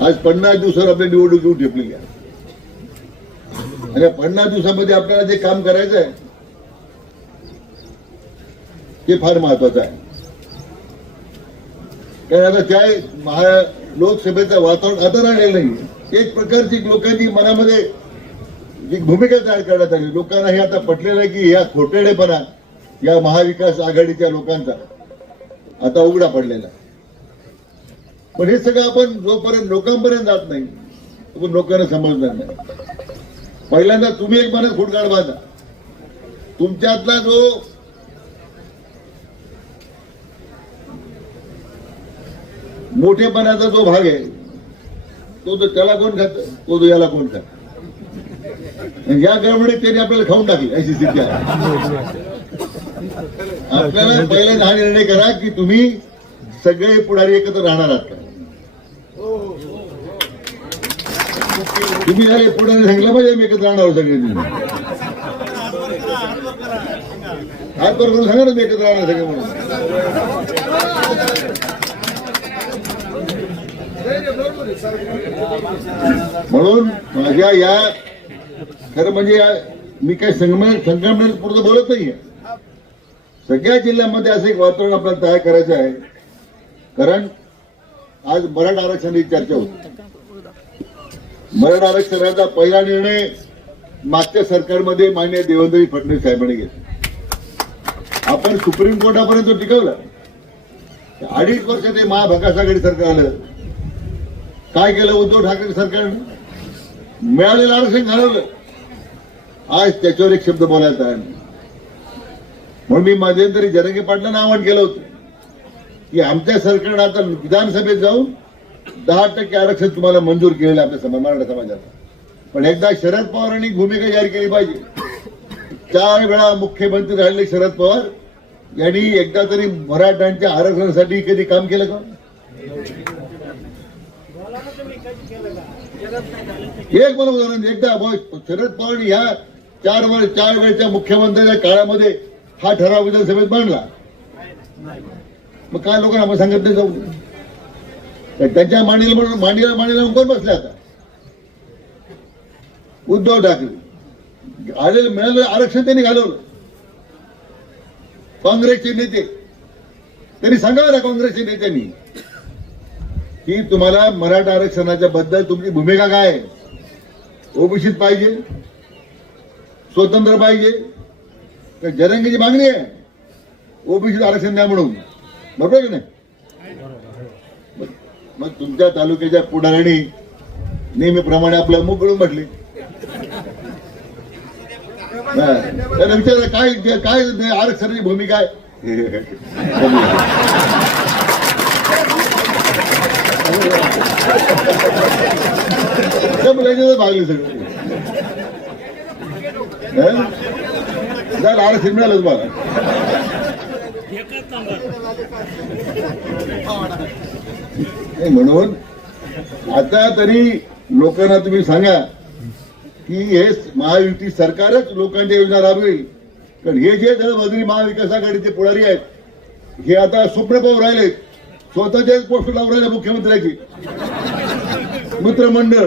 आज पन्नास दिवसावर आपल्या निवडणूक येऊन ठेपलेली आहे. आणि या पन्नास दिवसामध्ये आपल्याला जे काम करायचं आहे ते फार महत्वाचं आहे. कारण आता त्या महा लोकसभेचं वातावरण आता राहिलेलं नाही. एक प्रकारची लोकांची मनामध्ये एक भूमिका तयार करण्यात आली. लोकांना हे आता पटलेलं आहे की या खोटेडेपणा या महाविकास आघाडीच्या लोकांचा आता उघडा पडलेला आहे. पण हे सगळं आपण जोपर्यंत लोकांपर्यंत जात नाही तोपर्यंत लोकांना समजणार नाही. पहिल्यांदा तुम्ही एक मनात फुटगाड बांधा. तुमच्यातला जो मोठेपणाचा जो भाग आहे तो तो त्याला कोण खात? तो तो याला कोण खात? या गडबडीत त्यांनी आपल्याला खाऊन टाकली अशी स्थिती आहे. आपल्याला पहिल्यांदा हा निर्णय करा की तुम्ही सगळे पुढारी एकत्र राहणार आहात का तुम्ही झाले पुढे सांगितलं पाहिजे मी एकत्र राहणार सगळ्यांनी काय तुम्ही हात सांगा ना मी एकत्र राहणार सगळे म्हणून. म्हणून माझ्या या खरं म्हणजे मी काही संगम संगमनेरपुरतं बोलत नाहीये. सगळ्या जिल्ह्यामध्ये असं एक वातावरण आपल्याला तयार करायचं आहे. कारण आज मराठा आरक्षणाची चर्चा होती. मराठा आरक्षणाचा पहिला निर्णय मागच्या सरकारमध्ये मान्य देवेंद्र फडणवीस साहेबांनी घेतला. आपण सुप्रीम कोर्टापर्यंत तो टिकवला. अडीच वर्ष ते महाभकास आघाडी सरकार आलं. काय केलं उद्धव ठाकरे सरकारनं? मिळालेलं आरक्षण घालवलं. आज त्याच्यावर एक शब्द बोलायचा आहे म्हणून मी मध्यंतरी जनके पाटलांना आवाहन केलं होतं की आमच्या सरकारनं आता विधानसभेत जाऊन दहा टक्के आरक्षण तुम्हाला मंजूर केलेलं आपल्या समाज मराठा समाजाला. पण एकदा शरद पवारांनी भूमिका जाहीर केली पाहिजे. चार वेळा मुख्यमंत्री राहिले शरद पवार यांनी एकदा तरी मराठ्यांच्या आरक्षणासाठी कधी काम केलं का? एक मला उदाहरण एकदा शरद पवार ह्या चार वर चार वेळच्या मुख्यमंत्र्यांच्या काळामध्ये हा ठराव विधानसभेत मांडला. मग काय लोकांना आपण सांगत नाही जाऊ? त्यांच्या मांडीला म्हणून मांडीला मांडीला कोण बसले आता? उद्धव ठाकरे. आलेलं मिळालेलं आरक्षण त्यांनी घालवलं. काँग्रेसचे नेते. त्यांनी सांगावं ना काँग्रेसच्या नेत्यांनी. की तुम्हाला मराठा आरक्षणाच्या बद्दल तुमची भूमिका काय? आहे ओबीसीत पाहिजे. स्वतंत्र पाहिजे. तर जरंगीची मागणी आहे. ओबीसीत आरक्षण द्या म्हणून. बरोबर की नाही? मग- तुमच्या तालुक्याच्या पुढाऱ्यांनी नेहमीप्रमाणे आपल्या मुकळून म्हटले त्याला विचार काय काय आरक्षणाची भूमिका आहे? त्या मुलांच्या भागले सगळे. हं? म्हणून आता तरी लोकांना तुम्ही सांगा की हे महायुती सरकारच लोकांच्या योजना राबवेल. कारण हे जे दळबद्री महाविकास आघाडीचे पुढारी आहेत हे आता स्वप्न पाहू राहिले स्वतःच्याच पोस्ट लावून राहिले मुख्यमंत्र्याची. मित्रमंडळ.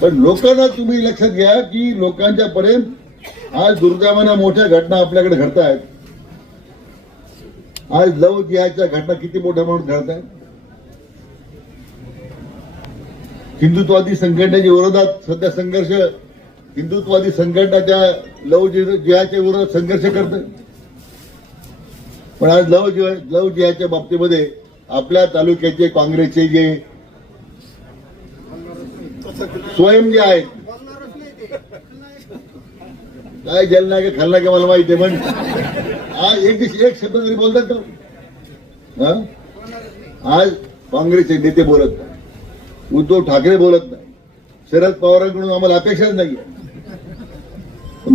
पण लोकांना तुम्ही लक्षात घ्या की लोकांच्या पर्यंत आज दुर्दैवाना मोठ्या घटना आपल्याकडे घडत आहेत आज लव जिहाच्या घटना किती मोठ्या प्रमाणात घडत आहेत हिंदुत्वादी संघटनेच्या विरोधात सध्या संघर्ष हिंदुत्वादी संघटना त्या लव जिहाच्या विरोधात संघर्ष करत पण आज लव जिहा लव जिहाच्या बाबतीमध्ये आपल्या तालुक्याचे काँग्रेसचे जे स्वयं जे आहेत. काय जलना का खाल्ला का मला माहिती आहे पण? आज एक दिवशी एक शब्द तरी बोलतात का आज काँग्रेसचे नेते बोलत नाही. उद्धव ठाकरे बोलत नाही. शरद पवारांकडून आम्हाला अपेक्षाच नाही पण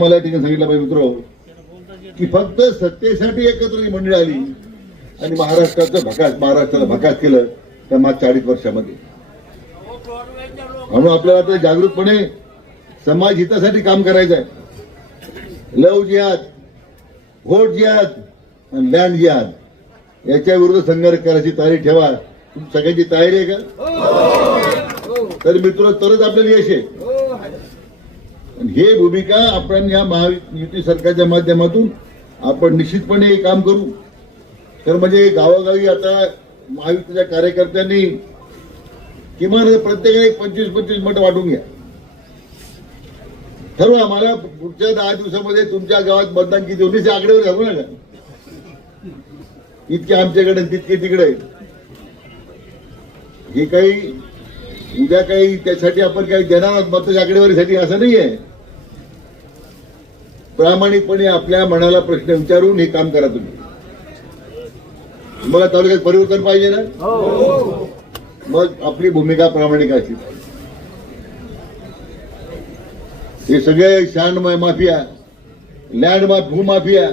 मला या ठिकाणी सांगितलं पाहिजे मित्र. की फक्त सत्तेसाठी एकत्र ही मंडळी आली आणि महाराष्ट्राचं भकास महाराष्ट्राला भकास केलं त्या मागच्या अडीच वर्षामध्ये. म्हणून आपल्याला आता जागृतपणे समाज हितासाठी काम करायचं आहे लव जिहाद व्होट जिहाद आणि लँड जिहाद याच्या विरुद्ध संघर्ष करायची तयारी ठेवा. तुमची सगळ्यांची तयारी आहे का? तर मित्र तरच आपल्याला यश आहे. हे भूमिका आपण या महायुती सरकारच्या माध्यमातून आपण निश्चितपणे काम करू. तर म्हणजे गावोगावी आता महायुतीच्या कार्यकर्त्यांनी किमान प्रत्येकाने एक पंचवीस पंचवीस मत वाटून घ्या. ठरवा आम्हाला पुढच्या दहा दिवसामध्ये तुमच्या गावात मतदान किती होईल आकडेवर घालू नका. इतके आमच्याकडे तितके तिकडे. हे काही उद्या काही त्यासाठी आपण काही देणार आहोत मताच्या आकडेवारीसाठी असं नाही आहे प्रामाणिकपणे आपल्या मनाला प्रश्न विचारून हे काम करा तुम्ही. तुम्हाला तालुक्यात परिवर्तन पाहिजे ना? हो. मग आपली भूमिका प्रामाणिक असली पाहिजे हे सगळे शानमय माफिया लँड माफ भूमाफिया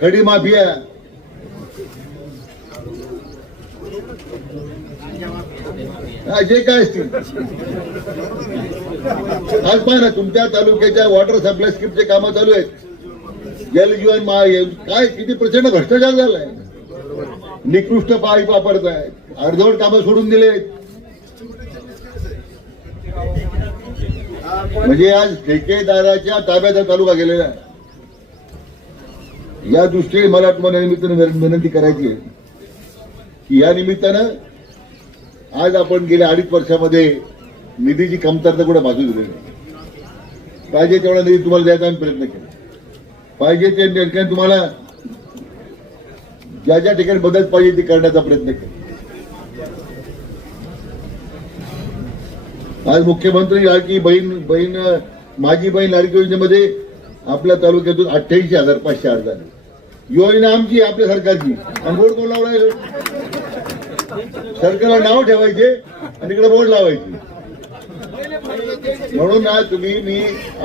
खडी माफिया. जे काय असतील. आज पहा ना तुमच्या तालुक्याच्या वॉटर सप्लाय स्कीमचे कामं चालू आहेत. जलजीवन मा काय किती प्रचंड भ्रष्टाचार झालाय. निकृष्ट पाईप आहे अर्धवट कामं सोडून दिलेत म्हणजे आज ठेकेदाराच्या ताब्यात तालुका गेलेला आहे. या दृष्टीने मला तुम्हाला निमित्तानं विनंती करायची आहे की या निमित्तानं आज आपण गेल्या अडीच वर्षामध्ये निधीची कमतरता कुठे भाजू दिली पाहिजे तेवढा निधी तुम्हाला द्यायचा आम्ही प्रयत्न केला. पाहिजे त्या ठिकाणी तुम्हाला ज्या ज्या ठिकाणी मदत पाहिजे ती करण्याचा प्रयत्न केला आज मुख्यमंत्री लाडकी बहीण बहीण माझी बहीण लाडकी योजनेमध्ये आपल्या तालुक्यातून अठ्ठ्याऐंशी हजार पाचशे अर्ज आले. योजना आमची आपल्या सरकारची. आणि बोर्ड कोण लावलाय? सरकारला नाव ठेवायचे आणि इकडे बोर्ड लावायचे. म्हणून आज तुम्ही मी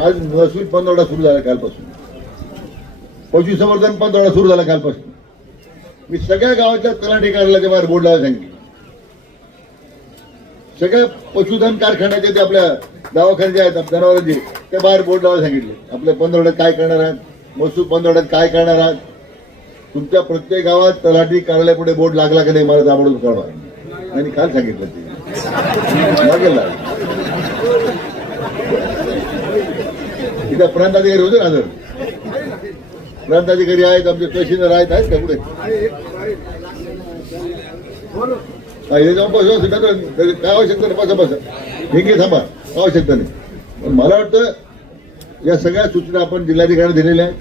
आज महसूल पंधरवडा सुरू झाला कालपासून. पशुसंवर्धन पंधरवडा सुरू झाला कालपासून. मी सगळ्या गावाच्या तलाठी कार्यालयाच्या बाहेर बोर्ड लावायला सांगितलं. सगळ्या पशुधन कारखान्याचे ते आपल्या दवाखान्याचे आहेत जनावरांचे ते बाहेर बोर्ड लावायला सांगितले. आपल्या पंधरवड्यात काय करणार आहात? महसूल पंधरवड्यात काय करणार आहात? तुमच्या प्रत्येक गावात तलाठी कार्यालयापुढे बोर्ड लागला की नाही मला दाबडून कळवा. आणि काल सांगितलं ते. लागेल लागलं. इथं प्रांताधिकारी होते ना सर? प्रांताधिकारी आहेत आमचे तहसीलदार आहेत आहेत का पुढे हे जाऊन बसा, बसा, काय आवश्यकता नाही बसा बसा. ठीक आहे थांबा. आवश्यकता नाही. पण मला वाटतं या सगळ्या सूचना आपण जिल्हाधिकाऱ्यांना दिलेल्या आहेत.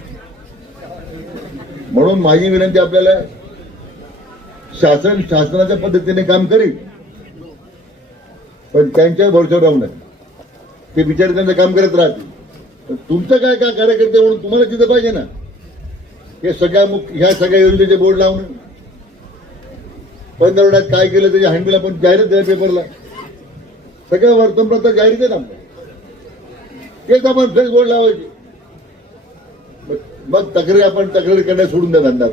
म्हणून माझी विनंती आपल्याला शासन शासनाच्या पद्धतीने काम करील पण त्यांच्या भरोशावर राहू नये. ते बिचारे त्यांचं काम करत राहतील. तुमचं काय काय कार्यकर्ते म्हणून तुम्हाला तिथं पाहिजे ना हे सगळ्या मुख ह्या सगळ्या योजनेचे बोर्ड लावणं पंधरवड्यात काय केलं त्याच्या हँडल आपण जाहिरात द्या पेपरला. सगळ्या वर्तमानपत्रात जाहीर आहे ना तेच आपण फ्रेश बोर्ड लावायचे. मग- तक्रारी आपण तक्रारी करण्यास सोडून द्या धंदा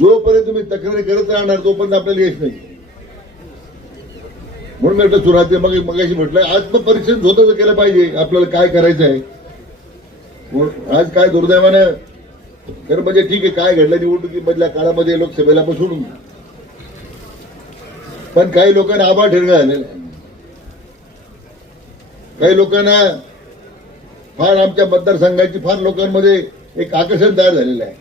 जोपर्यंत तुम्ही तक्रारी करत राहणार तोपर्यंत आपल्याला यश नाही. म्हणून मी म्हटलं सुरुवाती मग मगाशी म्हटलं आत्मपरीक्षण स्वतःच केलं पाहिजे आपल्याला काय करायचं आहे आज काय दुर्दैवानं खरं म्हणजे ठीक आहे काय घडलं निवडणुकीमधल्या काळामध्ये लोकसभेला आपण सोडून. दिलं. पण काही लोकांना आभार ठिरगा झालेला आहे. काही लोकांना फार आमच्या मतदारसंघाची फार लोकांमध्ये एक आकर्षण तयार झालेलं आहे.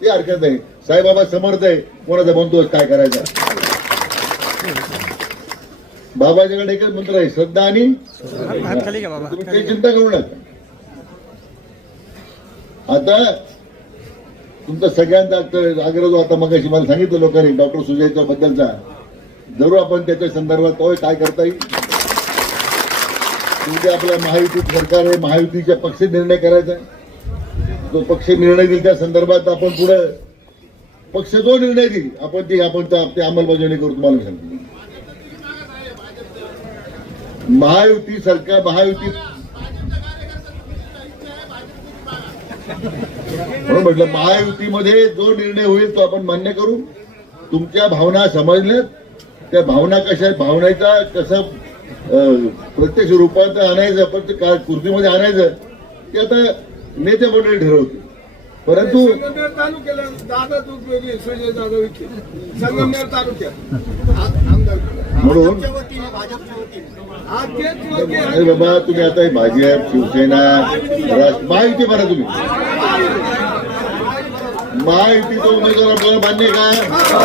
ते हरकत नाही. साईबाबा समर्थ आहे. कोणाचा म्हणतोय काय करायचं? बाबाच्याकडे एकच मंत्र आहे श्रद्धा आणि खाली घ्या बाबा. तुम्ही काही चिंता करू नका. आता तुमचा सगळ्यांचा आग्रह जो आता मगाशी मला सांगितलं लोकांनी डॉक्टर सुजयच्या बद्दलचा. जरूर आपण त्याच्या संदर्भात होय काय करता येईल. उद्या आपल्या महायुती सरकार आहे महायुतीच्या पक्ष निर्णय करायचा जो पक्ष निर्णय देईल त्या संदर्भात आपण पुढे पक्ष जो निर्णय देईल आपण ती आपण ती अंमलबजावणी करू तुम्हाला सांगतो. महायुती सरकार महायुती म्हणून म्हटलं महायुतीमध्ये जो निर्णय होईल तो आपण मान्य करू. तुमच्या भावना समजल्यात. त्या भावना कशा आहेत? भावनेचा कसं प्रत्यक्ष रूपांतर आणायचं प्रत्येक का- कृतीमध्ये आणायचं ते आता नेते मंडळी ठरवते परंतु संगमनेर तालुक्याला दादा दूध वेगळी संजय दादा विखे संगमनेर तालुक्यात. आ- आमदार म्हणून तेच योग्य अरे आहे. बाबा तुम्ही आता हे भाजप शिवसेना राष्ट्र महायुती बघा तुम्ही. महायुतीचा उमेदवार आपल्याला मान्य आहे का?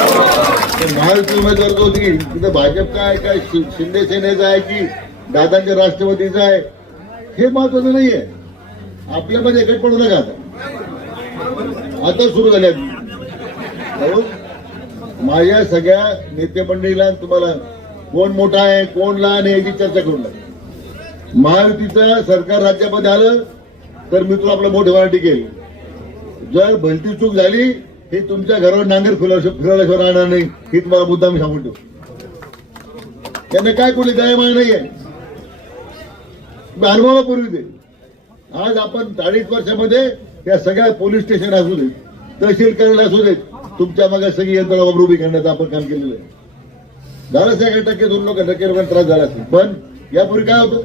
तर महायुती उमेदवार जो देईल तिथं भाजप काय काय शि- शिंदे सेनेचा आहे की दादांच्या राष्ट्रवादीचा आहे? हे महत्वाचं नाहीये. आपल्यामध्ये एकच पडू नका आता. आता सुरू झाल्या माझ्या सगळ्या नेते मंडळीला तुम्हाला कोण मोठा आहे कोण लहान आहे याची चर्चा करून लागली महायुतीचं सरकार राज्यामध्ये आलं तर मी तुला आपलं मोठेपणा टिकेल जर भलती चूक झाली ही तुमच्या घरावर नांगर फिरवल्याशिवाय राहणार नाही ही तुम्हाला मुद्दा मी सांगून ठेवतो त्यांना काय कोणी दयामाय नाहीये मी अनुभवापूर्वी दे. आज आपण चाळीस वर्षामध्ये या सगळ्या पोलीस स्टेशन असू देत तहसील कार्यालय असू देत तुमच्या मागे सगळी यंत्रणा वापर उभी करण्याचं आपण काम केलेलं आहे. झालं सगळ्या टक्के दोन लोक टक्के लोकांना त्रास झाला असेल. पण यापूर्वी काय होतं?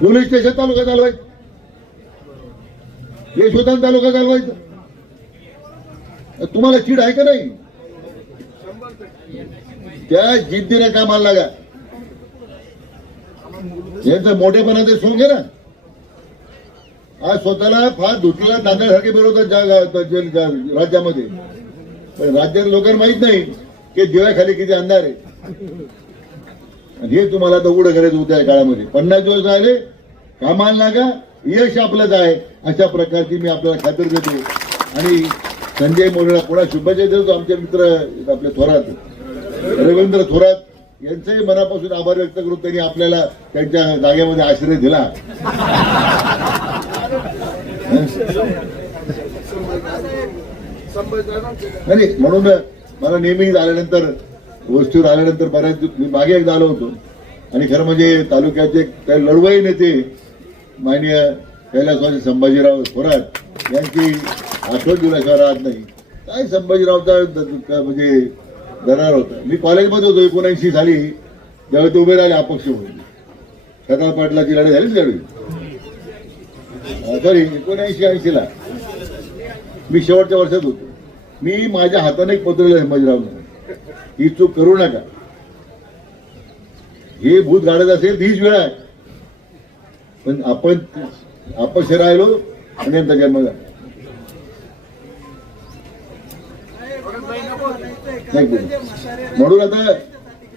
पोलीस स्टेशन तालुका चालवायचं. यशवंत तालुका चालवायचं. तुम्हाला चीड आहे का नाही? त्या जिद्दीने कामाला लागा. यांचं मोठेपणाचे सोंग आहे ना? आज स्वतःला फार धुतलेला तांदळासारखे मिळवतात ज्या- राज्यामध्ये. पण राज्यात लोकांना माहीत नाही की दिव्याखाली किती अंधार आहे. हे तुम्हाला तर उघड करायचं होत्या काळामध्ये. पन्नास दिवस राहिले कामाला लागा यश आपलंच आहे. अशा प्रकारची मी आपल्याला खात्री देतो. आणि संजय मोरेला पुन्हा शुभेच्छा देतो आमचे मित्र आपले थोरात. रवींद्र थोरात यांचंही मनापासून आभार व्यक्त करून त्यांनी आपल्याला त्यांच्या जागेमध्ये आश्रय दिला. नाही म्हणून मला नेहमी आल्यानंतर गोष्टीवर आल्यानंतर बऱ्याच मी मागे एकदा आलो होतो. आणि खरं म्हणजे तालुक्याचे काही लढवई नेते माननीय कैलासवासी संभाजीराव थोरात यांची आठवण दिल्याशिवाय राहत नाही. काय संभाजीरावचा म्हणजे दरार होता. मी कॉलेजमध्ये होतो एकोणऐंशी साली ज्यावेळी ते उभे राहिले अपक्ष म्हणून. सकाळ पाटलाची लढाई झाली त्यावेळी. सॉरी एकोणऐंशी ऐंशीला मी शेवटच्या वर्षात होतो. मी माझ्या हाताने एक पत्र लिहिलं संभाजीरावनं. ही चूक करू नका. हे भूत गाडत असेल तीच वेळ आहे. पण आपण आपण राहिलो आणि यांचा जन्म झाला म्हणून आता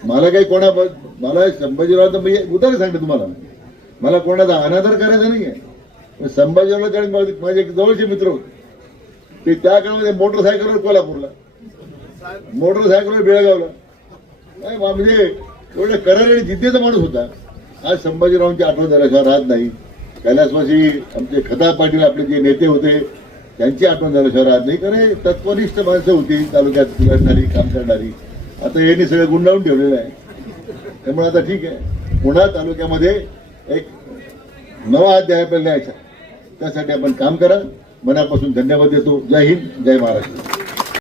मला काही कोणा मला संभाजीराव तर मी उदाहरण सांगते तुम्हाला. मला कोणाचा अनादर करायचा नाही आहे संभाजीरावला त्यावेळी माझे एक जवळचे मित्र होते. ते त्या काळामध्ये मोटरसायकलवर कोल्हापूरला. मोटरसायकलवर बेळगावला. काय बा म्हणजे एवढं करार आणि जिद्दीचा माणूस होता. आज संभाजीरावांची आठवण झाल्याशिवाय राहत नाही. कैलासवासी आमचे खता पाटील आपले जे नेते होते त्यांची आठवण झाल्याशिवाय राहत नाही. कारण हे तत्वनिष्ठ माणसं होती तालुक्यात लढणारी काम करणारी. आता यांनी सगळं गुंडाळून ठेवलेलं आहे. त्यामुळे आता ठीक आहे. पुन्हा तालुक्यामध्ये एक नवा अध्याय आपल्याला लिहायचा त्यासाठी आपण काम करा. मनापासून धन्यवाद देतो. जय हिंद जय महाराष्ट्र.